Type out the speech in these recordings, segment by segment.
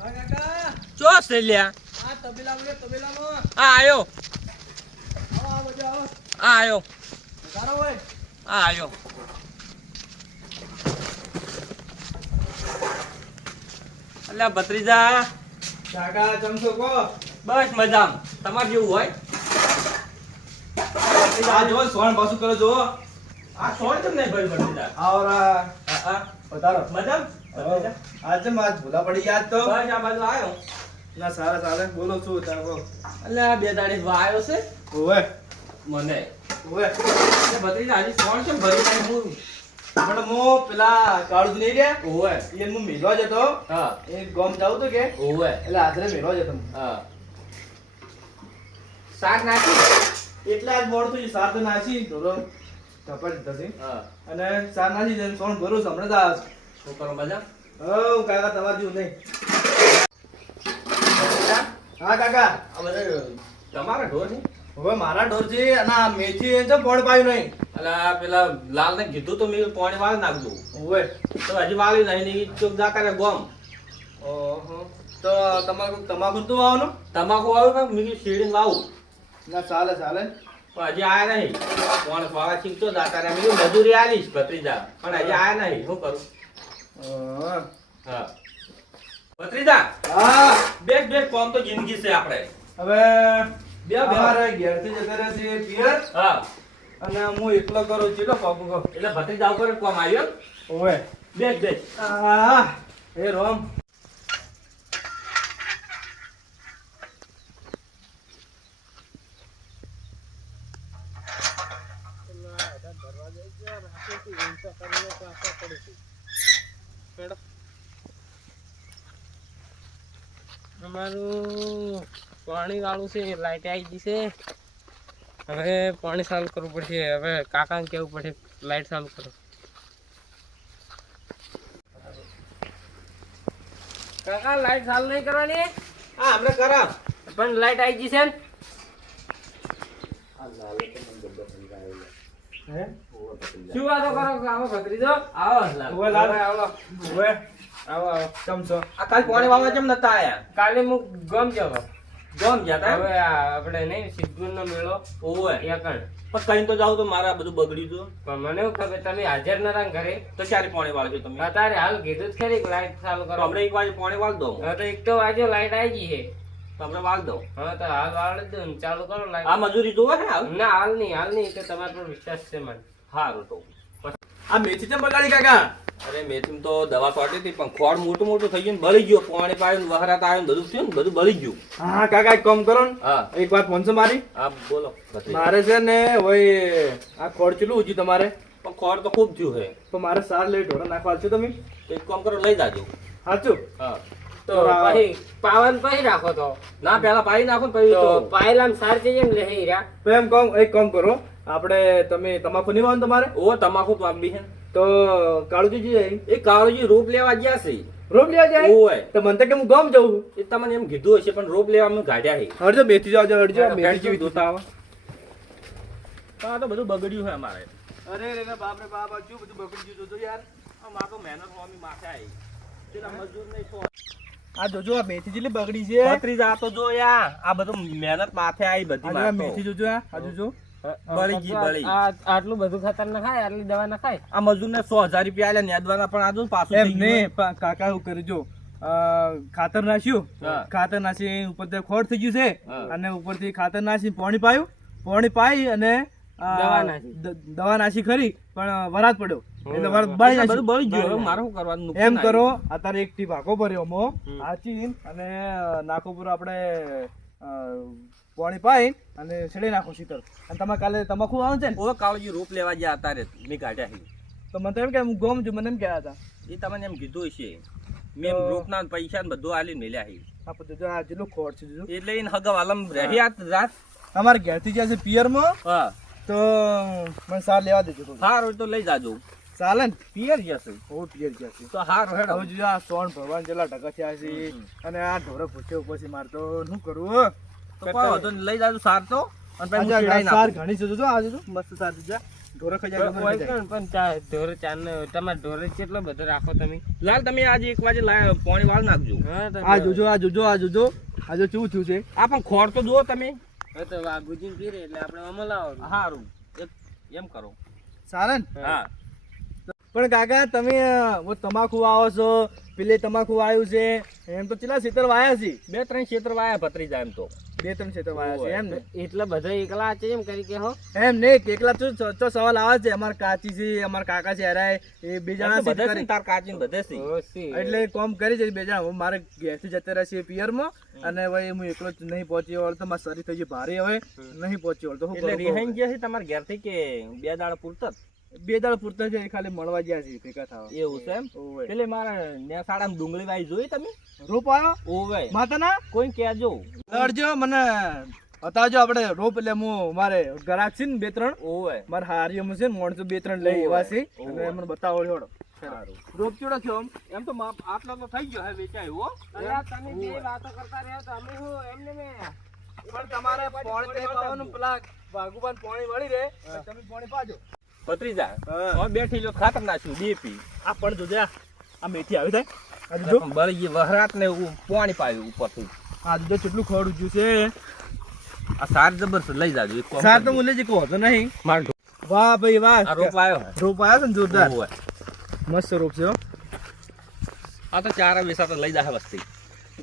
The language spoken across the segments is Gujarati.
હા કાકા. લ્યા આ આયો. આવો આવો બધે આવો. આ આયો. આ આયો. અલ્યા ભત્રીજા. કાકા ચમચો કો બસ મજામ. તમારે જેવું હોય. આ જો સોણ પાછું કરો જો આ સોળ કેમ નહીં ભાઈ ભત્રીજા? આવરા હા. વધારો મજામ? આજે માર ભૂલા પડી યાદ તો? બસ આ બાજુ આયો. ના સારા સારા. બોલો શું તાર કો અલ્યા બે દાડી આવ્યો છે. ઓવે. મને. ઓવે. એટલે સોળ ભરી નાખી હું પણ હું પેલા કાળુ નહીં રહ્યા. ઓવે. એ હું મેળવા જતો. હા. એ ગોમ તો કે. ઓવે. એટલે હાજરે મેળવા જતો હું. શાક નાખી? એટલા આજ મોડું થયું. સાત નાખી. ધોરો કપાટ દીધા છે હા. અને શાક નાખી સોણ ભરું છું હમણાં જ આવ્યો છું. શું કરો મજા? હઉ, કાકા તમારે જેવું નહીં. હા કાકા. આ બધા તમારા ઢોર છે? હવે મારા ઢોર છે અને આ મેથી એ તો ફળ પાયું નહીં. અલા પેલા લાલ ને કીધું તો મેં પાણી વાળી નાખજો ઓવે. તો હજી વાળી નહીં ને ઈ ચોક જા કરે ગોમ. ઓહો. તો તમારે કોઈક તમાકુ તો આવવાનું તમાકુ વાવ્યું મેં કીધું શેરડીને વાવું? ના ચાલે ચાલે. પણ હજી આયા નહીં. કોણ શીખતો જાતા રહ્યા મેં મજૂરી આલીશ ભત્રીજા. પણ હજી આયા નહીં. શું કરું? હા. હા. ભત્રીજા હા. બેસ કોમ તો જિંદગી છે આપણે. હવે બે બે જતા રહે છે પિયર. હા. અને હું એકલો કરું છું કહું એટલે ભત્રીજા ઉપર કોમ આવ્યો? ઓવે. બે બે હા હે રોમ. અમારું પાણી વાળું છે લાઈટ આવી ગઈ છે. હવે પાણી ચાલુ કરવું પડશે. હવે કાકાને કેવું પડશે લાઈટ ચાલુ કરો. કાકા લાઈટ ચાલુ નહીં કરવાની? હા આપણે કરા. પણ લાઈટ આવી ગઈ છે ને? શું વાતો કરો? આવો ભત્રીજો. આવો. લાલ. ઓવે લાલ. હવે આવો. આવો આવો ચમચો આ કાલ હું ગમ જવો ગોમ ગયા હવે આપણે નહીં સિદ્ધપુરનો મેળો ઓવે. એકણ પણ કઈ તો જાવ તો મારા બધું બગડ્યું હતું પણ મને એવું ખબર તમે હાજર નતા ઘરે? તો ક્યારે પોણે વાળજો તમે? અત્યારે હાલ કીધું જ ખરી લાઈટ ચાલુ કરો. હમણાં એક વાગે પોણે વાળ દો. તો એક તો વાગ્યો લાઈટ આવી ગઈ છે. તો હમણાં વાળ દો. હા તો હાલ વાળ દો ચાલુ કરો આ મજૂરી જોવે ને હાલ? ના હાલ નહીં હાલ નહીં તો તમારા પર વિશ્વાસ છે મને સારું તો. આ મેથી ચમ બગાડી કાકા? અરે મેથી તો દવા છોટી હતી પણ ખોડ મોટું મોટું થઈ ગયું ને બળી ગયું. પાણી પાયું વહરાત આવ્યું બધું થયું ને બધું બળી ગયું. હા કાકા એક કામ કરો ને. હા. એક વાત ફોન છે મારી? હા બોલો મારે છે ને ભાઈ આ ખોડ ચેટલું ઊંચું તમારે? પણ ખોડ તો ખૂબ થયું હે. તો મારે સાર લઈ ઢોરા નાખવા છો તમે? તો એક કામ કરો લઈ જાજો. સાચું હા. તો પછી પાવન પછી રાખો તો. ના પેલા પાઈ નાખો ને પછી પાયલામ સાર છે જેમ લઈ રહ્યા. તો એમ કામ એક કામ કરો આપણે તમે તમાકુ નહીં વાવો તમારે? ઓ તમાકુ પામી છે. તો કાળુજી જાય એ કાળુજી રોપ લેવા ગયા છે. રોપ લેવા જાય? ઓય તો મને તો કે હું ગામ જઉં એ તમને એમ કીધું હશે પણ રોપ લેવા અમે ગાડ્યા છે. હરજો બેસી જાવ જાવ હરજો બેસી જીવી જોતા આવો. આ તો બધું બગડ્યું છે અમારે. અરે રે રે બાપ રે બાપ આ શું બધું બગડી ગયું જોજો યાર. આ મારે તો મહેનત હોમી માથે આવી. પેલા મજૂર નહીં છો આ જોજો આ મેથી જેટલી બગડી છે. તો જો યાર. આ બધું મહેનત માથે આવી બધી. મેથી. જોજો આ. આ જોજો. બળી ગઈ બળી આટલું બધું ખતર ના આટલી દવા ના આ મજૂર સો હજાર રૂપિયા આલ્યા નેદવાના પણ આજુ પાછું એમ ને કાકા એવું કરજો ખાતર નાખ્યું ખાતર નાસી ઉપરથી ખોડ થઈ ગયું છે. અને ઉપરથી ખાતર નાસી પાણી પાયું પાણી પાઈ અને દવા નાસી. નાસી ખરી પણ વરાત પડ્યો. એટલે વરાત બાળી એટલે બળી ગયું. મારે શું કરવાનું? એમ કરો અત્યારે એક ટીપ આખો ભર્યો મો. આચી અને નાખો પૂરો આપણે પાણી પાઈ અને છેડી નાખો શીતળ. અને તમારે કાલે તમાકુ આવે છે ને? ઓ કાળજી રોપ લેવા ગયા રે મેં કાઢ્યા છે. તો મને તો એમ કે હું ગોમ છું મને એમ કહેતા હતા. એ તમને એમ કીધું હશે. મેં રૂપના પૈસા ને બધું આલી મેલ્યા છે. આ બધું જો આ જેટલું ખોટ છે. એટલે એને હગા વાલમ રહી આ રાત. અમારે ઘેરથી જ્યાં છે પિયરમાં હા. તો મને સાર લેવા દેજો તો હોય તો લઈ જાજો. ચાલે ને? પિયર જશે બહુ પિયર જશે તો હાર હેડ. હવે જો આ સોણ ભગવાન જેટલા ટકા થયા છે અને આ ઢોરે પૂછ્યો પછી મારે તો શું કરવું તો કોઈ વાંધો લઈ જાજો સાર તો. અને પછી હું આજે આ ચીડાઈને સાર ઘણી જોજો આ જોજો મસ્ત સાર જોજો ઢોરો ખાઈ જાય ઢોરો હોય ખાઈ જાય. કોણ પણ ચા- ઢોર તમારે ઢોર કેટલો બધો રાખો તમે. લાલ તમે આજે એક વાગે પાણી વાળ નાખજો. આ જોજો આ જોજો આ જોજો. આ જો થયું છે. આ પણ ખોર તો જુઓ તમે. હવે તો વાઘુજી પીરે એટલે આપણે અમલ આવો. સારું એમ કરો. સારા ને હા. પણ કાકા તમે તમાકુ વાવો છો પેલે તમાકુ વાવ્યું છે. એમ તો કેટલા ખેતર વાયા છે? બે ત્રણ ક્ષેત્ર વાયા ભત્રીજા એમ તો. બે ત્રણ છે છે એમ ને? એટલા બધા એકલા છે એમ કરી કે હો? એમ ને એકલા તો ચો- ચો સવાલ આવે છે. અમાર કાચી છે અમાર કાકા છે હરાય એ બે જણા છે છે તાર કાચી ને બધે છે. એટલે કોમ કરી છે બે જણા. હું મારે ઘેરથી જતા પિયરમાં અને ભાઈ હું એકલો જ નહીં પહોંચ્યો વળતો મારે શરીર થઈ ગયું ભારે હવે. નહીં પહોંચ્યો વળતો તો એટલે કરું રિહાઈન ગયા છે તમારા ઘેરથી કે બે દાડા પૂરતા બે દાડા પૂરતા છે ખાલી મળવા ગયા છે ભેગા થવા. એવું છે એમ? એટલે મારા ન્યા ડુંગળી વાઈ જોઈ તમે? રોપ આવ્યો? ઓવે. માતાના? કોઈ કહેજો. લડજો મને બતાવજો આપણે રોપ એટલે હું મારે ગ્રાહક છે ને બે ત્રણ. ઓવે. મારે હારીઓ છે ને માણસો બે ત્રણ લઈ એવા છે. અને મને બતાવો છોડો રોપ કેવડો થયો એમ તો આટલો તો થઈ ગયો હવે વેચાય હો. તમે બે વાતો કરતા રહ્યા તો અમે શું એમને મેં પણ તમારે પાણી પવન પેલા વાઘુબાન પાણી વળી રહે તમે પાણી પાજો. ભત્રીજા. હવે બેઠી જો ખાતર નાખ્યું ડીપી આ પણ જોજે આ. મેથી આવી થાય. આ જોજો. બળી વહરાત ને પાણી પાયું ઉપરથી. આ જોજો કેટલું ખોડું જ્યું છે. આ સાર જબરદસ્ત લઈ જાજો એક સાર તો. મુલે જે કહો તો નહીં. માર વાહ ભાઈ વાહ. આ રોપ આવ્યો રોપ આવ્યો છે ને જોરદાર. મસ્ત રોપ છે આ તો ચારા વેસા તો લઈ જાહે વસ્તી.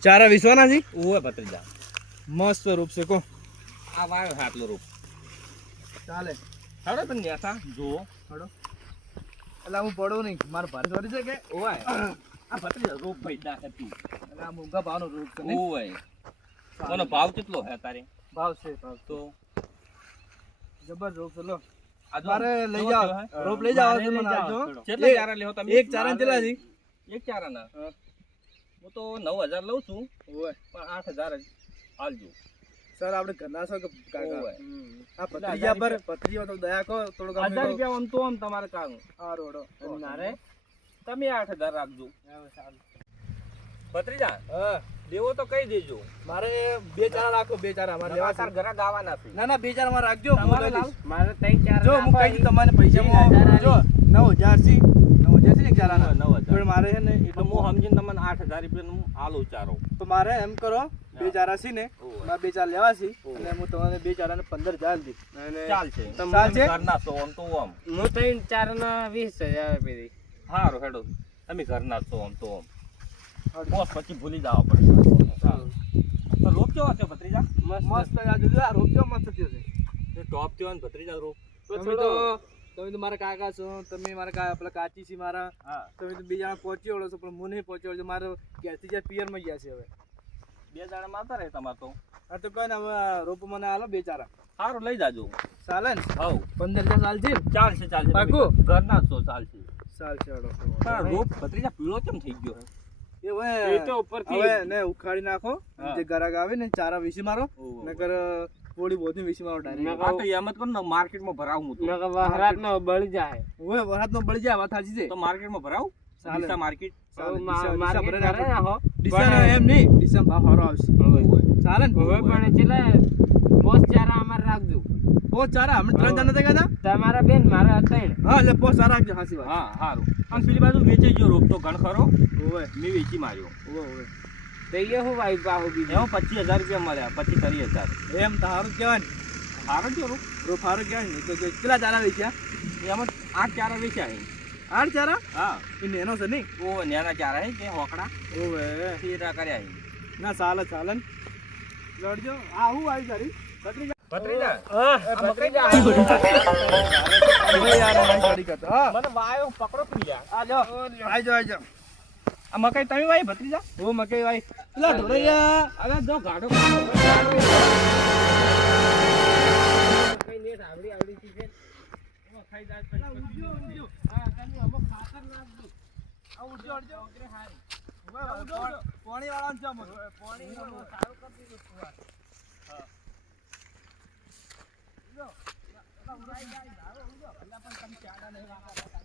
ચારા વિશ્વાના જી ઓવે ભત્રીજા. મસ્ત રૂપ છે કો. આ વાયો હાટલો રોપ. ચાલે. હાડો પણ નેતા જુઓ. હડો એટલે હું પડો નહીં. મારે ભારે ચોરી છે કે? ઓવે આ ભત્રીજા રોપ ભાઈ દા હે એટલે આ મૂંગા ભાવનો રોપ છે નહીં? ઓવે કોનો ભાવ કેટલો હે તારે? ભાવ છે ભાવ તો? જબર છે લો. મારે લઈ જાવ જાઓ રોપ લઈ જાઓ મારે તમે કેટલા ચારા લેવો તમે? એક ચારા કેટલા જી એક ચારાના હા. હું તો નવ હજાર લઉં છું. ઓય. પણ આઠ હજાર જ. હાલજો. સર આપણે ઘરના છો કે કાકા? આ ભત્રીજા પર ભત્રીજા તો દયા કરો થોડો હજાર તો- રૂપિયા આમ તો આમ તમારે કામ આ રોડો નારે મારે તમે આઠ હજાર રાખજો. ભત્રીજા હા. દેવો તો કહી દેજો. મારે બે ચારા રાખો બે ચારા અમારે લેવા સર. ઘરે ગાવાના છે ના ના બે ચાર અમારે રાખજો. મારે ત્રણ ચાર જો હું કહી દઉં તમને પૈસા જો નવ હજાર હજાર છે ને ચારાના નવ હજાર. પણ મારે છે ને એટલે હું સમજીને તમને આઠ હજાર રૂપિયાનું આલું ચારો તો મારે એમ કરો બે ચારા છે ને. મારે બે ચાર લેવા છે અને હું તમને બે ચારા ને પંદર હજાર દઈશ ચાલશે ચાલશે? ઘરના છો આમ તો આમ. હું ત્રણ ચાર ના વીસ હજાર આપી દઈશ. સારું હેડો. તમે ઘરના આમ તો આમ. બોસ પછી ભૂલી જવા પડે તો રોપ કેવો છે ભત્રીજા? મસ્ત આ જોજો આ રોપ કેવો મસ્ત થયો છે. ટોપ થયો ને ભત્રીજા રોપ? તો તમે તો મારા કાકા છો તમે મારા કા પેલા કાચી છે મારા. તમે તો બે જણા પહોંચી વળો છો પણ હું નહીં પહોંચી વળો મારો ઘેરથી જ્યાં પિયરમાં ગયા છે હવે. બે જણા માતા રહે તમારે તો? હા તો કઈ ને હવે રોપ મને આલો બે ચારા. સારું લઈ જાજો. ચાલે ને? હવ. પંદર હજાર ચાલશે? ચાલશે ચાલશે. પાકું? ઘરના છો ચાલશે. ચાલશે રોપ ભત્રીજા પીળો કેમ થઈ ગયો? એ હવે એ તો ઉપરથી હવે ને ઉખાડી નાખો. જે ગરાગ આવે ને ચારા વીસી મારો. નકર થોડી બહુ વીસી મારો ડાયરેક્ટ આ તો એમ કોણ માર્કેટમાં ભરાવું હું તો. નકર વહરાત નો બળી જાય. ઓય વહરાત નો બળી જાય વાત સાચી છે. તો માર્કેટમાં ભરાવું? ચાલે. માર્કેટ? ચાલે, મા- ડીસા- ડીસા માર્કેટ કરે હો. ડીસાનો એમ નહીં ડીસામાં ભાવ સારો આવશે. ચાલે ને? હવે પણ છેલ્લે પોસ ચારા અમારે રાખજો. પોચ ચારા? અમે ત્રણ જણા હતા ગયા તમારા બેન મારા ત્રણ હા એટલે ચારા રાખજો હાસી વાત. હા સારું અને પેલી બાજુ વેચી ગયો રોપ તો ઘણ ખરો ઓય. મેં વેચી માર્યો. ઓય ઓય. તો એ હું વાઈ પાહો બીજું એમાં પચીસ હજાર રૂપિયા મળ્યા પચીસ ત્રીસ હજાર એમ તો સારું કહેવાય ને સારું જ રૂપ સારું કહેવાય ને તો કેટલા ચારા વેચ્યા એમાં આઠ ચારા વેચ્યા આઠ ચારા હા એ નેનો છે નહીં ઓ નેના ચારા હે કે હોકડા ઓવે તેરા કર્યા ના ચાલે ચાલે ને લડજો આ હું આવી તારી પટરી ભત્રીજા ભત્રીજા. યાર અમારી ગાડી કરતો હા મને વાયો પકડો તું યાર આ લો આઈ જાઓ આઈ જાઓ આ મકાઈ તમે ભાઈ ભત્રીજા હો મકાઈ ભાઈ પેલા ઢોરૈયા હવે જો ગાડો આવડી આવડી છે ખાઈ જાય હા ખાતર નાખજો આ ઉજો અડજો ઓગરે હારી પાણી વાળા ને પાણી સારું કરી દીધું હા પણ તમે ચાડા નહીં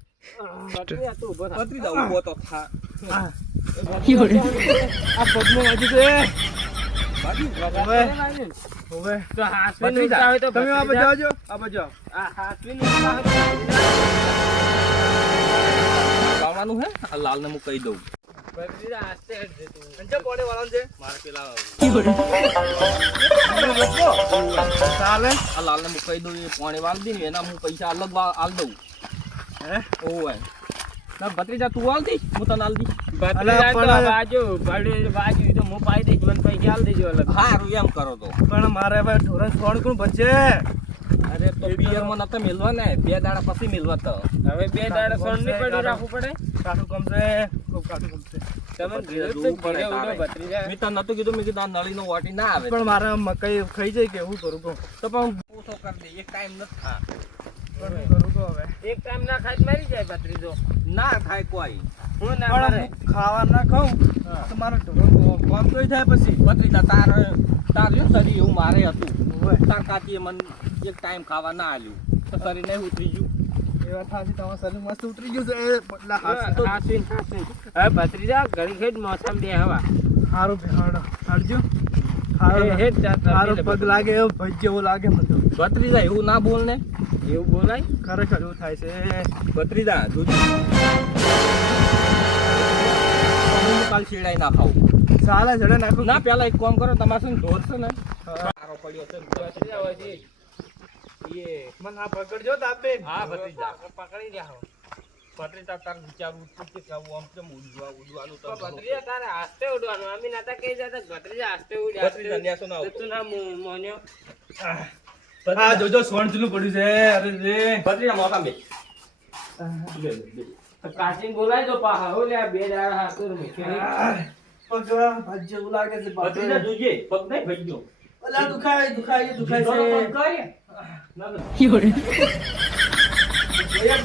તો થા. આ પગમાં તો તમે આવજો હે લાલને હું કહી દઉં લાલ ને કહી દઉં એ પાણી વાળ દી એના હું પૈસા અલગ આલ દઉં ઓવે. ના ભત્રીજા તું આલ હું તને આલ ભત્રીજા તો પણ- ભડે બાજુ, તો હું પાઈ દઈશ, મને પૈસા આલ દેજો અલગ. હારું એમ કરો તો. પણ મારે હવે ઢોરણ સોણ કોણ બચે અરે તો પિયરમાં નતા મિલવા ને. બે દાડા પછી મિલવા તો. હવે બે દાડા સોનની રાખવું પડે? કાઠું કમ છે ખૂબ તમે ઉડો, ભત્રીજા. મેં તને નતું કીધું મેં કીધું આ નળીનો વાટી ના આવે. પણ મારે મકાઈ ખાઈ જાય કે એવું કરું તો પણ કરી દે એક ટાઈમ થા. એક ટાઈમ ના ખાઈ મરી જાય ભત્રીજો. ના ખાય કોઈ. હું ના મરે. ખાવા ના ખાઉં તો મારો કામ તો થાય પછી. ભત્રીજા તાર તાર જો એવું મારે હતું. તાર કાચીએ મને એક ટાઈમ ખાવા ના આલ્યું. તો શરીર નહીં ઉતરી ગયું. ભત્રીજા ઘડી ઘડી મોસમ બે હવા હારું બેહાડો. હાડજો. પેલે પગ. લાગે એવું ભજ જેવું લાગે મને. ભત્રીજા એવું ના બોલ ને. એવું બોલાય? ખરેખર એવું થાય છે. ભત્રીજા જોજો કાલ શેડાઈ ના ખાવું ચાલે જડે નાખું. ના પેલા એક કામ કરો તમારે શું ધોરશો છે ને? સારો પડ્યો છે ભત્રીજા હોય છે. એ મને આ પકડજો તાપે. હા ભત્રીજા. પકડી રહ્યા હો. ભત્રીજા તાર વિચારવું છે કે આવું આમ કેમ ઉડવા ઉડવાનું તો તો તારે આસ્તે ઉડવાનું. અમે નાતા કે જતા ભત્રીજા આસ્તે ઉડ્યા. ભત્રીજા ન્યાસો ના તો તું ના મોન્યો. હા જોજો સોણ ચૂલું પડ્યું છે. અરે રે. ભત્રીજા મોકા બે. કાચીને બોલાય તો પાહા. હો લે આ બે દાડા હાથું મૂકી. પગ ભજ જેવું લાગે છે. ભત્રીજા જોજે પગ નહીં ભઈ ગયો અલા, દુખાય દુખાય દુખાય છે. કરે. ના, ના.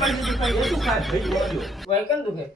પણ દુખાય દુખાય, ભઈ ગયો. વૈકન દુખે.